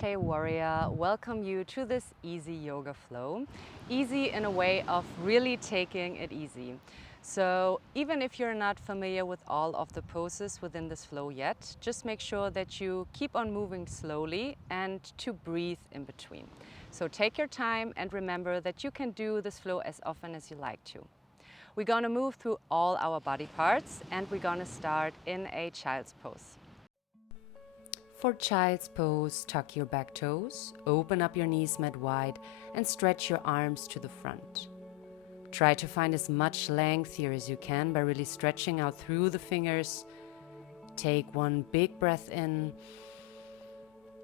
Namaste Warrior, welcome you to this easy yoga flow. Easy in a way of really taking it easy. So even if you're not familiar with all of the poses within this flow yet, just make sure that you keep on moving slowly and to breathe in between. So take your time and remember that you can do this flow as often as you like to. We're going to move through all our body parts and we're going to start in a child's pose. For child's pose, tuck your back toes, open up your knees mat wide and stretch your arms to the front. Try to find as much length here as you can by really stretching out through the fingers. Take one big breath in.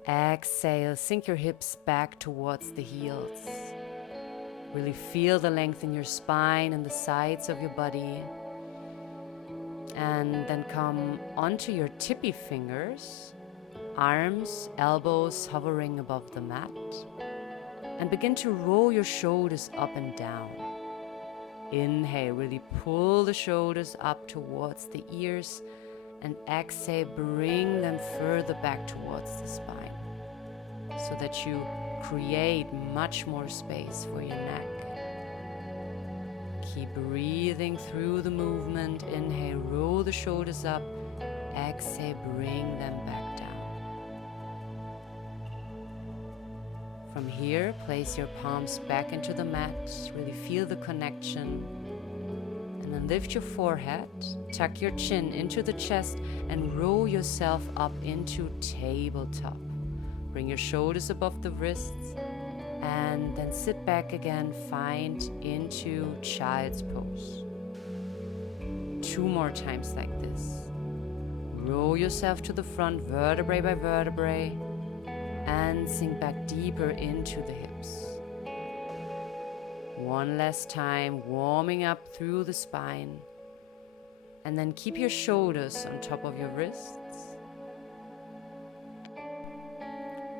Exhale, sink your hips back towards the heels. Really feel the length in your spine and the sides of your body. And then come onto your tippy fingers. Arms, elbows hovering above the mat, and begin to roll your shoulders up and down. Inhale, really pull the shoulders up towards the ears, and exhale, bring them further back towards the spine so that you create much more space for your neck. Keep breathing through the movement. Inhale, roll the shoulders up. Exhale, bring them back down. From here, place your palms back into the mat, really feel the connection, and then lift your forehead, tuck your chin into the chest, and roll yourself up into tabletop. Bring your shoulders above the wrists, and then sit back again, find into child's pose. 2 more times like this. Roll yourself to the front, vertebrae by vertebrae, and sink back deeper into the hips. One last time, warming up through the spine. And then keep your shoulders on top of your wrists.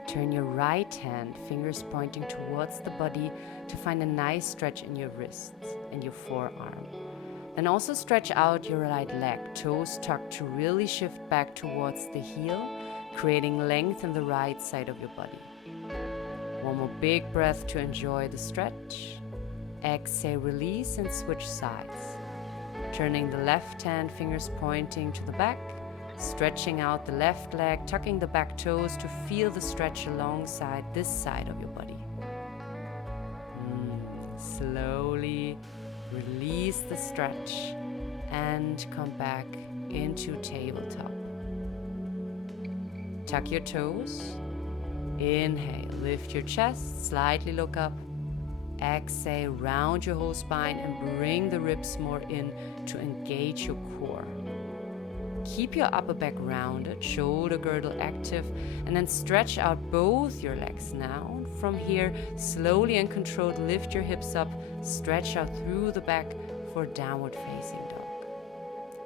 Turn your right hand, fingers pointing towards the body, to find a nice stretch in your wrists and your forearm. Then also stretch out your right leg, toes tucked to really shift back towards the heel, creating length in the right side of your body. One more big breath to enjoy the stretch. Exhale, release and switch sides. Turning the left hand, fingers pointing to the back, stretching out the left leg, tucking the back toes to feel the stretch alongside this side of your body. Slowly release the stretch and come back into tabletop. Tuck your toes. Inhale, lift your chest, slightly look up. Exhale, round your whole spine and bring the ribs more in to engage your core. Keep your upper back rounded, shoulder girdle active, and then stretch out both your legs now. From here, slowly and controlled, lift your hips up, stretch out through the back for downward facing dog.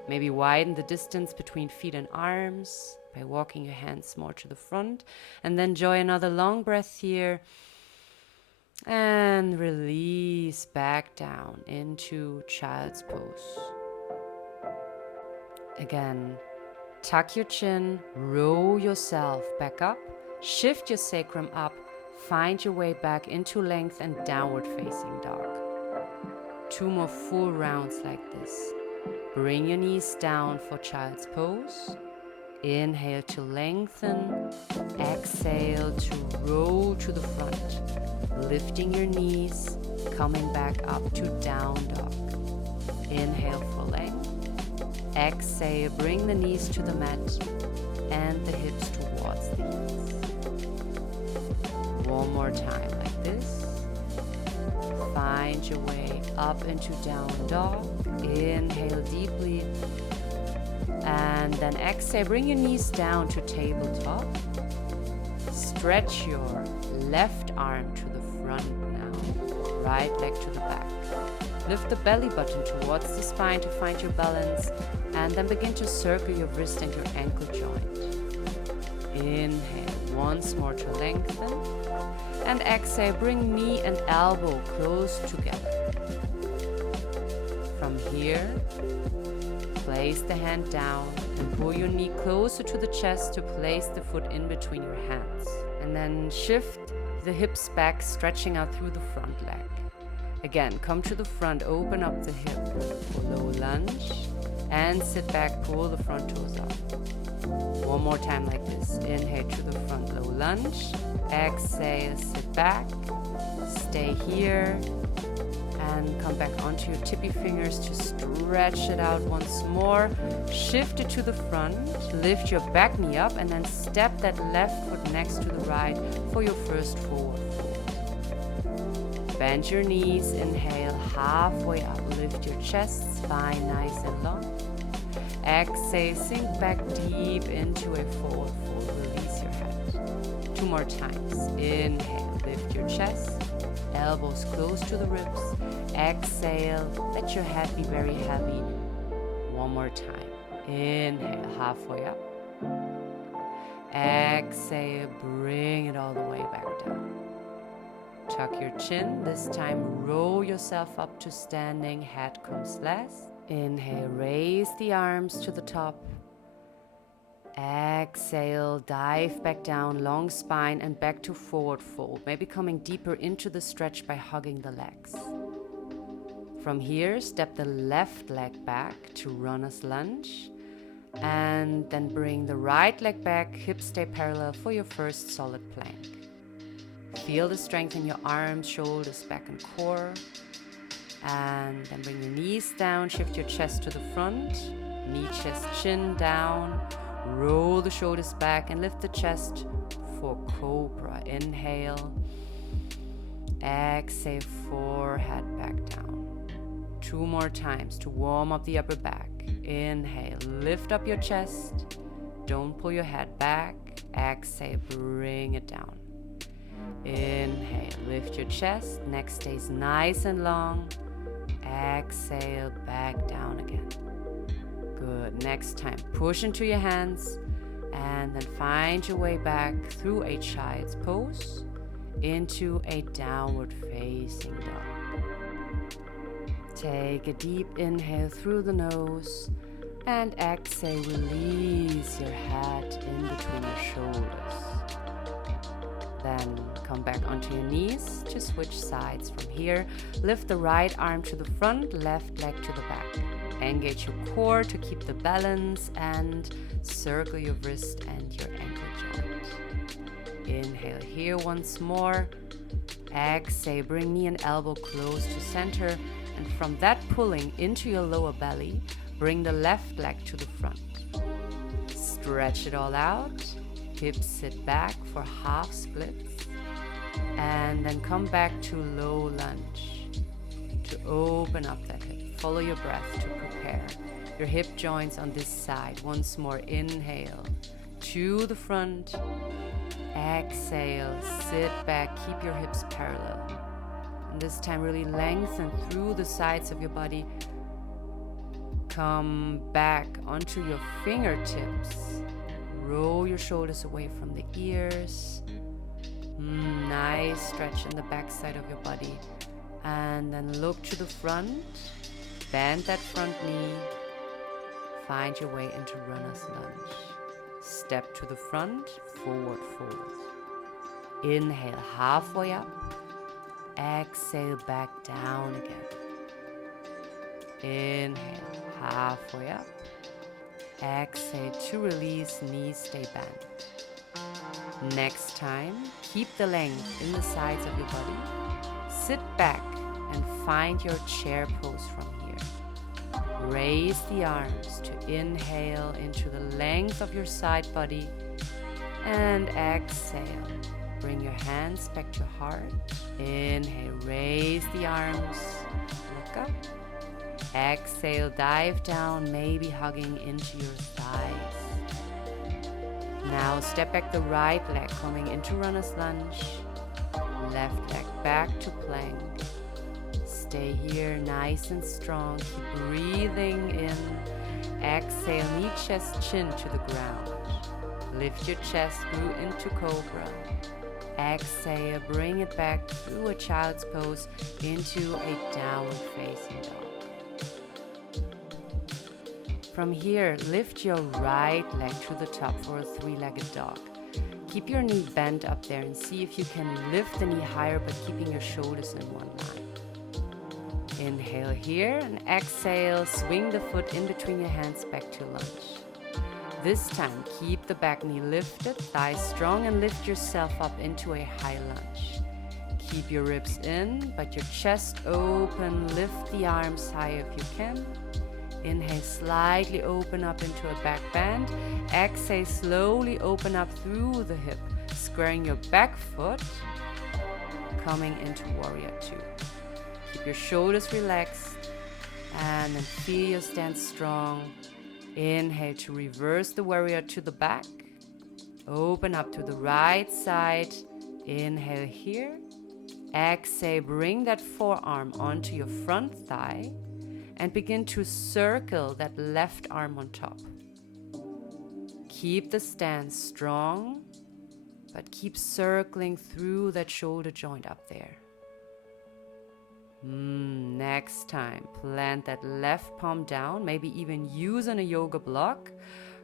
Maybe widen the distance between feet and arms by walking your hands more to the front, and then enjoy another long breath here and release back down into child's pose. Again, tuck your chin, roll yourself back up, shift your sacrum up, find your way back into length and downward facing dog. 2 more full rounds like this. Bring your knees down for child's pose. Inhale to lengthen, exhale to roll to the front, lifting your knees, coming back up to down dog. Inhale for length, exhale, bring the knees to the mat and the hips towards the heels. One more time like this. Find your way up into down dog. Inhale deeply. And then exhale, bring your knees down to tabletop. Stretch your left arm to the front now, right leg to the back. Lift the belly button towards the spine to find your balance, and then begin to circle your wrist and your ankle joint. Inhale, once more to lengthen, and exhale, bring knee and elbow close together. From here, place the hand down and pull your knee closer to the chest to place the foot in between your hands. And then shift the hips back, stretching out through the front leg. Again, come to the front, open up the hip for low lunge, and sit back, pull the front toes up. One more time like this. Inhale to the front, low lunge. Exhale, sit back. Stay here. And come back onto your tippy fingers to stretch it out once more. Shift it to the front. Lift your back knee up and then step that left foot next to the right for your first forward fold. Bend your knees. Inhale, halfway up. Lift your chest, spine nice and long. Exhale, sink back deep into a forward fold. Release your head. 2 more times. Inhale, lift your chest. Elbows close to the ribs. Exhale, let your head be very heavy. 1 more time. Inhale, halfway up. Exhale, bring it all the way back down. Tuck your chin. This time, roll yourself up to standing. Head comes last. Inhale, raise the arms to the top. Exhale, dive back down, long spine and back to forward fold. Maybe coming deeper into the stretch by hugging the legs. From here, step the left leg back to runner's lunge. And then bring the right leg back, hips stay parallel for your first solid plank. Feel the strength in your arms, shoulders, back and core. And then bring your knees down, shift your chest to the front. Knee, chest, chin down. Roll the shoulders back and lift the chest for cobra. Inhale. Exhale, forehead back down. 2 more times to warm up the upper back. Inhale, lift up your chest. Don't pull your head back. Exhale, bring it down. Inhale, lift your chest. Neck stays nice and long. Exhale, back down again. Good. Next time, push into your hands and then find your way back through a child's pose into a downward facing dog. Take a deep inhale through the nose and exhale, release your head in between your shoulders. Then come back onto your knees to switch sides from here. Lift the right arm to the front, left leg to the back. Engage your core to keep the balance and circle your wrist and your ankle joint. Inhale here once more. Exhale, bring knee and elbow close to center. And from that pulling into your lower belly, bring the left leg to the front. Stretch it all out. Hips sit back for half splits. And then come back to low lunge to open up that hip. Follow your breath to prepare your hip joints on this side. Once more, inhale to the front. Exhale, sit back, keep your hips parallel. And this time really lengthen through the sides of your body. Come back onto your fingertips. Roll your shoulders away from the ears. Nice stretch in the back side of your body. And then look to the front. Bend that front knee. Find your way into runner's lunge. Step to the front, forward fold. Inhale, halfway up. Exhale, back down again. Inhale, halfway up. Exhale to release, knees stay bent. Next time, keep the length in the sides of your body. Sit back and find your chair pose from here. Raise the arms to inhale into the length of your side body. And exhale. Bring your hands back to heart. Inhale, raise the arms. Look up. Exhale, dive down, maybe hugging into your thighs. Now step back the right leg, coming into runner's lunge. Left leg back to plank. Stay here nice and strong. Keep breathing in. Exhale, knee, chest, chin to the ground. Lift your chest through into cobra. Exhale, bring it back through a child's pose into a downward facing dog. From here, lift your right leg to the top for a 3-legged dog. Keep your knee bent up there and see if you can lift the knee higher but keeping your shoulders in one line. Inhale here and exhale, swing the foot in between your hands back to lunge. This time, keep the back knee lifted, thighs strong, and lift yourself up into a high lunge. Keep your ribs in, but your chest open. Lift the arms high if you can. Inhale, slightly open up into a back bend. Exhale, slowly open up through the hip, squaring your back foot, coming into warrior two. Keep your shoulders relaxed, and then feel your stance strong. Inhale to reverse the warrior to the back. Open up to the right side. Inhale here. Exhale, bring that forearm onto your front thigh and begin to circle that left arm on top. Keep the stance strong, but keep circling through that shoulder joint up there. Next time, plant that left palm down, maybe even use a yoga block.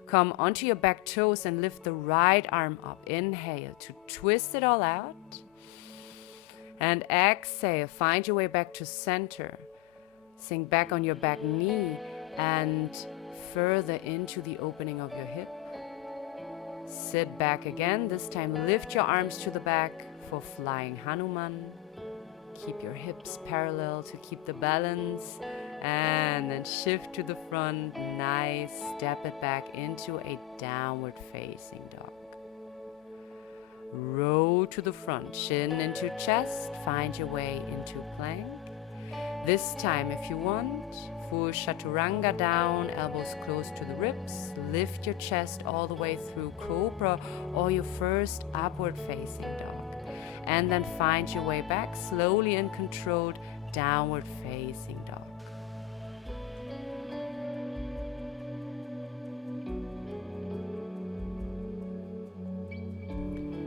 Come onto your back toes and lift the right arm up. Inhale to twist it all out. And exhale, find your way back to center. Sink back on your back knee and further into the opening of your hip. Sit back again. This time, lift your arms to the back for flying Hanuman. Keep your hips parallel to keep the balance, and then shift to the front. Nice. Step it back into a downward facing dog. Roll to the front, chin into chest. Find your way into plank. This time, if you want, full chaturanga down, elbows close to the ribs. Lift your chest all the way through cobra or your first upward facing dog. And then find your way back, slowly and controlled, downward facing dog.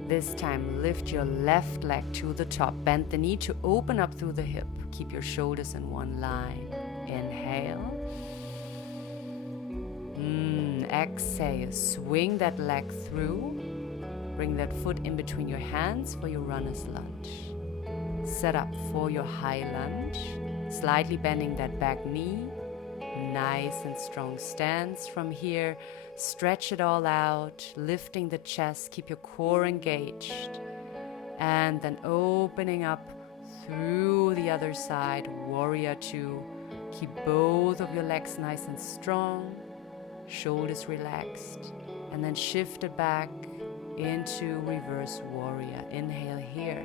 This time, lift your left leg to the top. Bend the knee to open up through the hip. Keep your shoulders in one line. Inhale. Exhale, swing that leg through. Bring that foot in between your hands for your runner's lunge. Set up for your high lunge, slightly bending that back knee. Nice and strong stance from here. Stretch it all out, lifting the chest, keep your core engaged. And then opening up through the other side, warrior two. Keep both of your legs nice and strong, shoulders relaxed. And then shift it back into reverse warrior. Inhale here.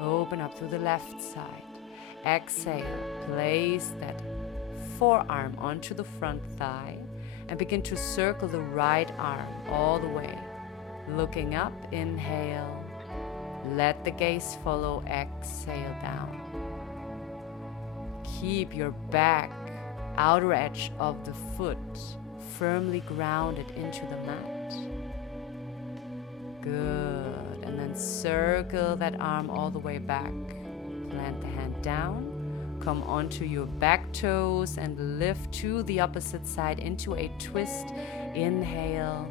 Open up through the left side. Exhale. Place that forearm onto the front thigh and begin to circle the right arm all the way. Looking up, inhale. Let the gaze follow. Exhale down. Keep your back, outer edge of the foot firmly grounded into the mat. Good. And then circle that arm all the way back. Plant the hand down. Come onto your back toes and lift to the opposite side into a twist. Inhale.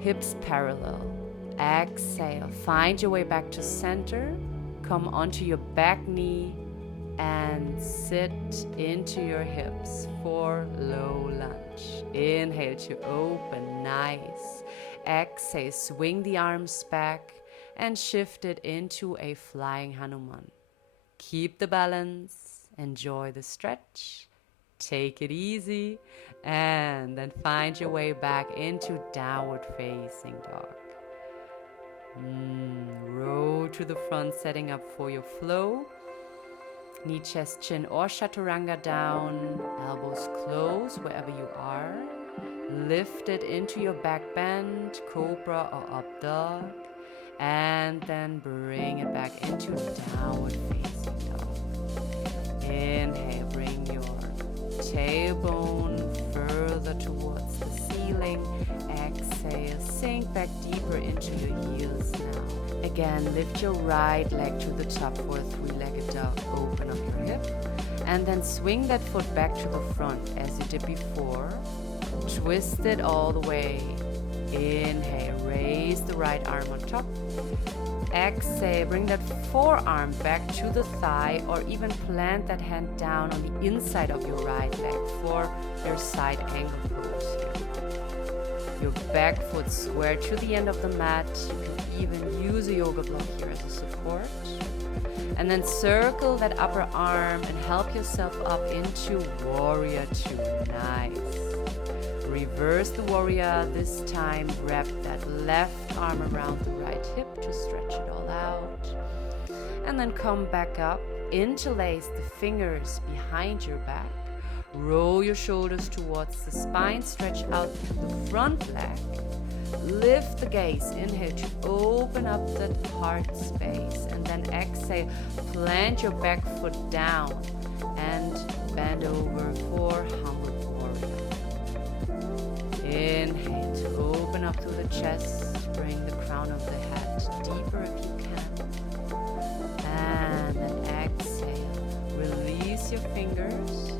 Hips parallel. Exhale. Find your way back to center. Come onto your back knee and sit into your hips for low lunge. Inhale to open. Nice. Exhale. Swing the arms back and shift it into a flying Hanuman. Keep the balance, enjoy the stretch, take it easy, and then find your way back into downward facing dog. Roll to the front, setting up for your flow. Knee, chest, chin, or chaturanga down, elbows close wherever you are. Lift it into your back bend, cobra or up dog. And then bring it back into downward facing dog. Inhale, bring your tailbone further towards the ceiling. Exhale, sink back deeper into your heels now. Again, lift your right leg to the top for a three-legged dog. Open up your hip. And then swing that foot back to the front as you did before. Twist it all the way Inhale, raise the right arm on top. Exhale, bring that forearm back to the thigh, or even plant that hand down on the inside of your right leg for your side angle pose here. Your back foot square to the end of the mat. You can even use a yoga block here as a support. And then circle that upper arm and help yourself up into warrior two. Nice. Reverse the warrior. This time wrap that left arm around the right hip to stretch it all out. And then come back up. Interlace the fingers behind your back. Roll your shoulders towards the spine. Stretch out the front leg. Lift the gaze. Inhale to open up that heart space. And then exhale. Plant your back foot down and bend over for humble warrior. Inhale to open up through the chest. Bring the crown of the head deeper if you can. And then exhale. Release your fingers.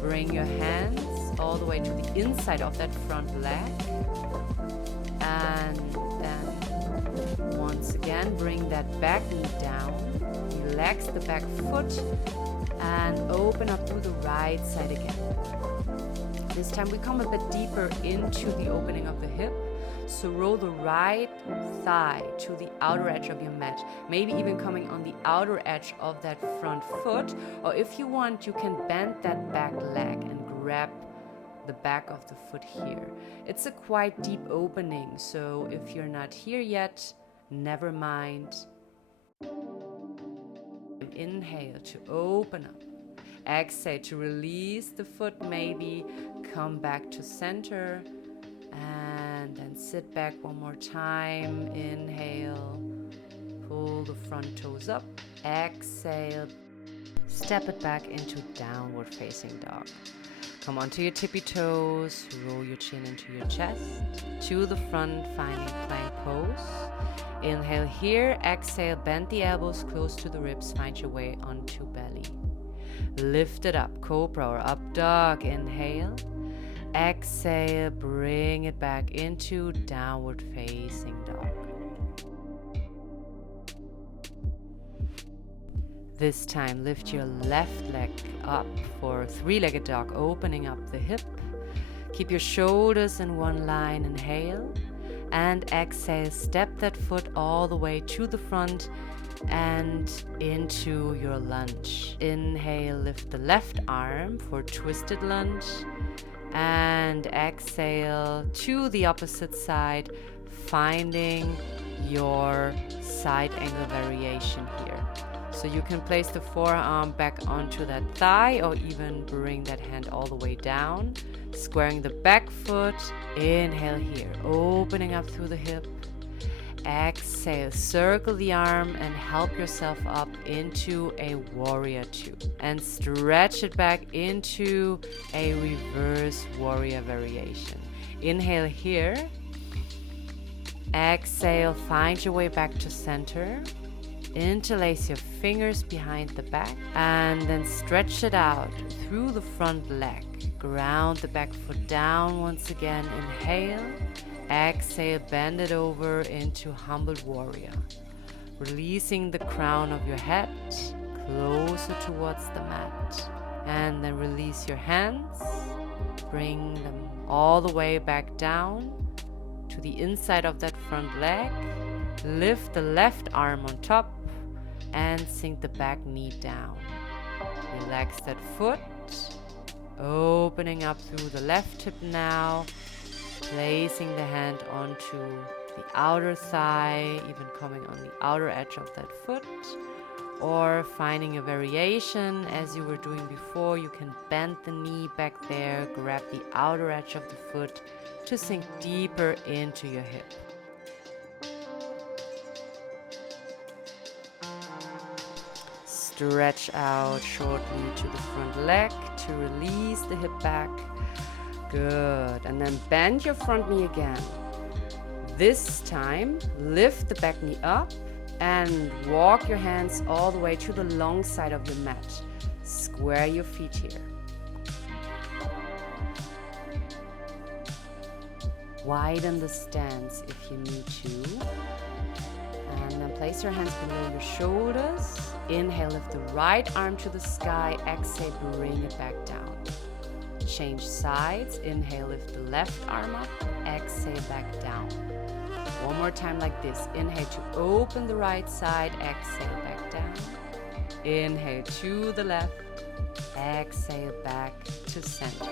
Bring your hands all the way to the inside of that front leg. And then once again, bring that back knee down. Relax the back foot and open up through the right side again. This time we come a bit deeper into the opening of the hip. So roll the right thigh to the outer edge of your mat. Maybe even coming on the outer edge of that front foot. Or if you want, you can bend that back leg and grab the back of the foot here. It's a quite deep opening, so if you're not here yet, never mind. Inhale to open up. Exhale to release the foot, maybe come back to center, and then sit back one more time. Inhale, pull the front toes up. Exhale, step it back into downward facing dog. Come onto your tippy toes, roll your chin into your chest, to the front, finding plank pose. Inhale here, exhale, bend the elbows close to the ribs, find your way onto belly. Lift it up, cobra or up dog, inhale. Exhale, bring it back into downward facing dog. This time, lift your left leg up for three-legged dog, opening up the hip. Keep your shoulders in one line, inhale. And exhale, step that foot all the way to the front and into your lunge. Inhale, lift the left arm for twisted lunge. And exhale to the opposite side, finding your side angle variation here. So you can place the forearm back onto that thigh or even bring that hand all the way down. Squaring the back foot. Inhale here, opening up through the hip. Exhale, circle the arm and help yourself up into a warrior two. And stretch it back into a reverse warrior variation. Inhale here. Exhale, find your way back to center. Interlace your fingers behind the back and then stretch it out through the front leg. Ground the back foot down once again. Inhale. Exhale, bend it over into humble warrior. Releasing the crown of your head closer towards the mat. And then release your hands. Bring them all the way back down to the inside of that front leg. Lift the left arm on top and sink the back knee down. Relax that foot. Opening up through the left hip now. Placing the hand onto the outer thigh, even coming on the outer edge of that foot. Or finding a variation as you were doing before. You can bend the knee back there, grab the outer edge of the foot to sink deeper into your hip. Stretch out shortly to the front leg to release the hip back. Good. And then bend your front knee again. This time, lift the back knee up and walk your hands all the way to the long side of your mat. Square your feet here. Widen the stance if you need to. And then place your hands below your shoulders. Inhale, lift the right arm to the sky. Exhale, bring it back down. Change sides. Inhale, lift the left arm up. Exhale, back down. One more time like this. Inhale to open the right side. Exhale, back down. Inhale to the left. Exhale, back to center.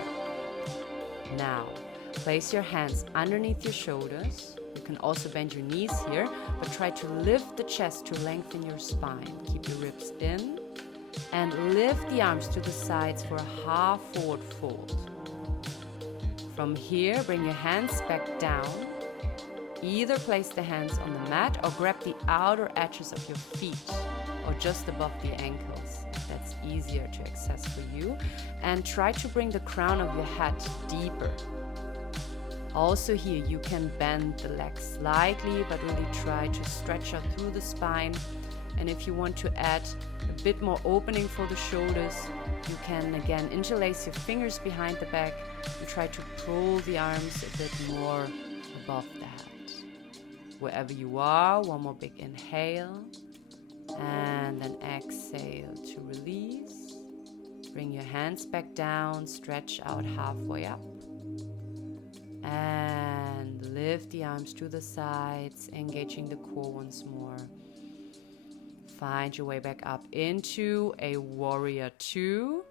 Now, place your hands underneath your shoulders. You can also bend your knees here, but try to lift the chest to lengthen your spine. Keep your ribs in and lift the arms to the sides for a half forward fold. From here, bring your hands back down. Either place the hands on the mat or grab the outer edges of your feet or just above the ankles. That's easier to access for you. And try to bring the crown of your head deeper. Also here, you can bend the legs slightly, but really try to stretch out through the spine. And if you want to add a bit more opening for the shoulders, you can again interlace your fingers behind the back. You try to pull the arms a bit more above the head. Wherever you are, one more big inhale. And then exhale to release. Bring your hands back down, stretch out halfway up. And lift the arms to the sides, engaging the core once more. Find your way back up into a warrior two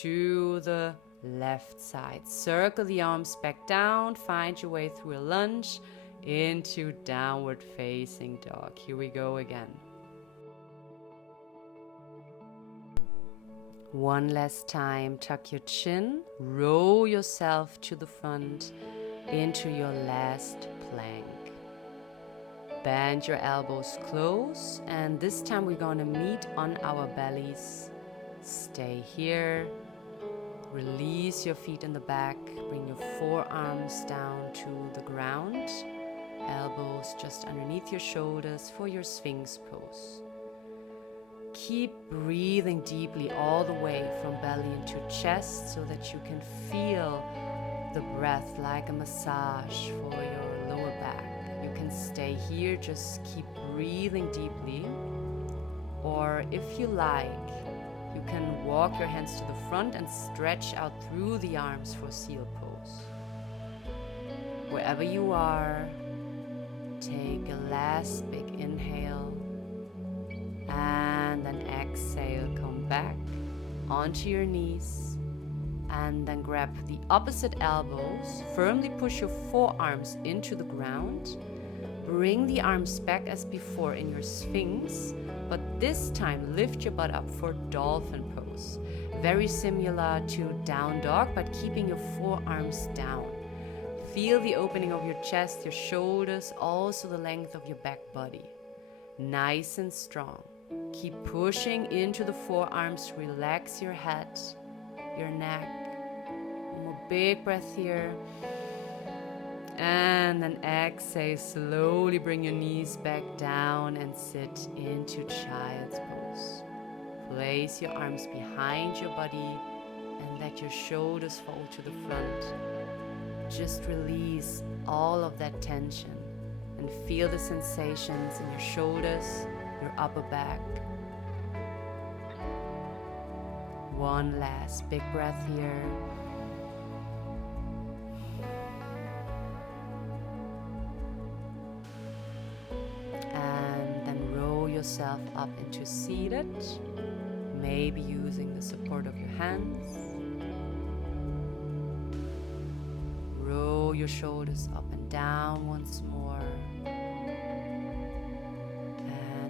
to the left side. Circle the arms back down, find your way through a lunge into downward facing dog. Here we go again. One last time, tuck your chin, roll yourself to the front into your last plank. Bend your elbows close, and this time we're going to meet on our bellies. Stay here. Release your feet in the back. Bring your forearms down to the ground. Elbows just underneath your shoulders for your Sphinx pose. Keep breathing deeply all the way from belly into chest so that you can feel the breath like a massage for your lower back. You can stay here, just keep breathing deeply. Or if you like, you can walk your hands to the front and stretch out through the arms for seal pose. Wherever you are, take a last big inhale. And then exhale, come back onto your knees. And then grab the opposite elbows. Firmly push your forearms into the ground. Bring the arms back as before in your Sphinx. But this time, lift your butt up for dolphin pose. Very similar to down dog, but keeping your forearms down. Feel the opening of your chest, your shoulders, also the length of your back body. Nice and strong. Keep pushing into the forearms. Relax your head, your neck. One more big breath here. And then exhale, slowly bring your knees back down and sit into child's pose. Place your arms behind your body and let your shoulders fall to the front. Just release all of that tension and feel the sensations in your shoulders, your upper back. One last big breath here. And then roll yourself up into seated, maybe using the support of your hands. Roll your shoulders up and down once more. And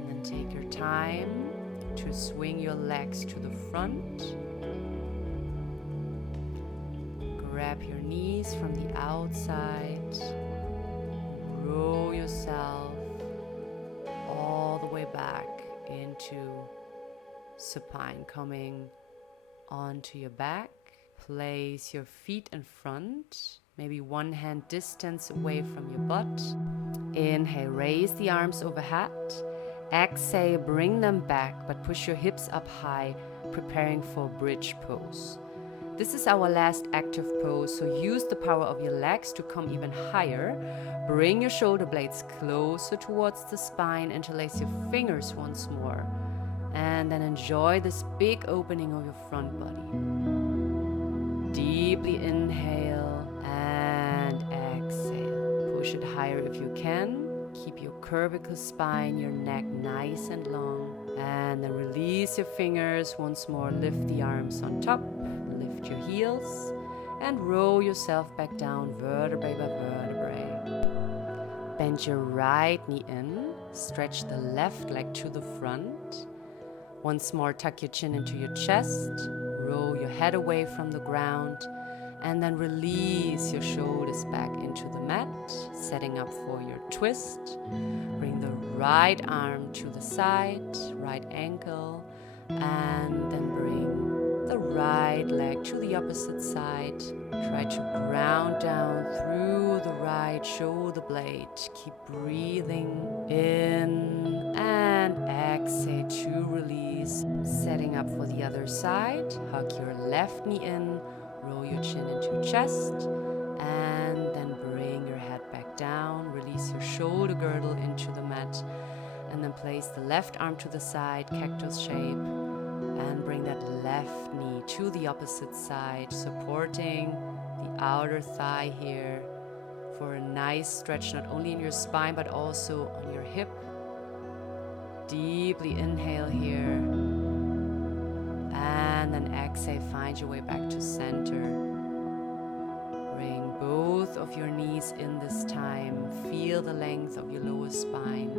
then take your time to swing your legs to the front. Grab your knees from the outside. Roll yourself all the way back into supine, coming onto your back. Place your feet in front, maybe one hand distance away from your butt. Inhale, raise the arms overhead. Exhale, bring them back, but push your hips up high, preparing for bridge pose. This is our last active pose, so use the power of your legs to come even higher. Bring your shoulder blades closer towards the spine, interlace your fingers once more, and then enjoy this big opening of your front body. Deeply inhale and exhale. Push it higher if you can. Keep your cervical spine, your neck nice and long, and then release your fingers once more. Lift the arms on top. Lift your heels and roll yourself back down, vertebrae by vertebrae. Bend your right knee in, stretch the left leg to the front. Once more, tuck your chin into your chest, roll your head away from the ground, and then release your shoulders back into the mat, setting up for your twist. Bring the right arm to the side, right ankle, and then bring the right leg to the opposite side. Try to ground down through the right shoulder blade. Keep breathing in and exhale to release. Setting up for the other side. Hug your left knee in, roll your chin into your chest, and then bring your head back down. Release your shoulder girdle into the mat, and then place the left arm to the side, cactus shape. And bring that left knee to the opposite side, supporting the outer thigh here for a nice stretch, not only in your spine, but also on your hip. Deeply inhale here. And then exhale, find your way back to center. Bring both of your knees in this time. Feel the length of your lower spine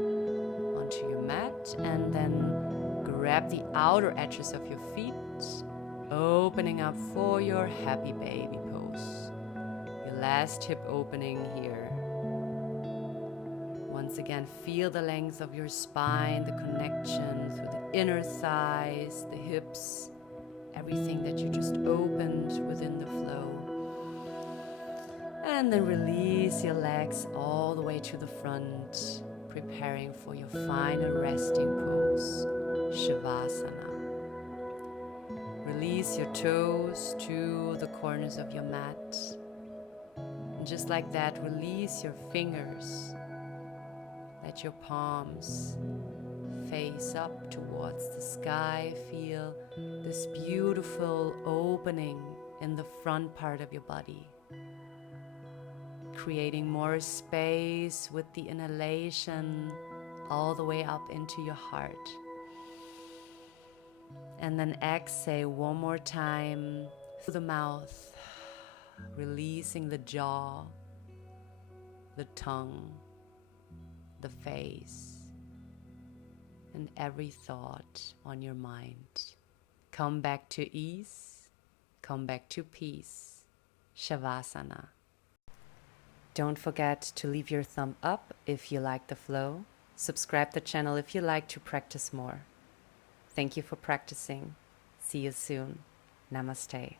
onto your mat, and then grab the outer edges of your feet, opening up for your happy baby pose. Your last hip opening here. Once again, feel the length of your spine, the connection through the inner thighs, the hips, everything that you just opened within the flow. And then release your legs all the way to the front, preparing for your final resting pose. Shavasana. Release your toes to the corners of your mat. And just like that, release your fingers. Let your palms face up towards the sky. Feel this beautiful opening in the front part of your body. Creating more space with the inhalation all the way up into your heart. And then exhale one more time through the mouth, releasing the jaw, the tongue, the face, and every thought on your mind. Come back to ease, come back to peace. Shavasana. Don't forget to leave your thumb up if you like the flow. Subscribe the channel if you like to practice more. Thank you for practicing. See you soon. Namaste.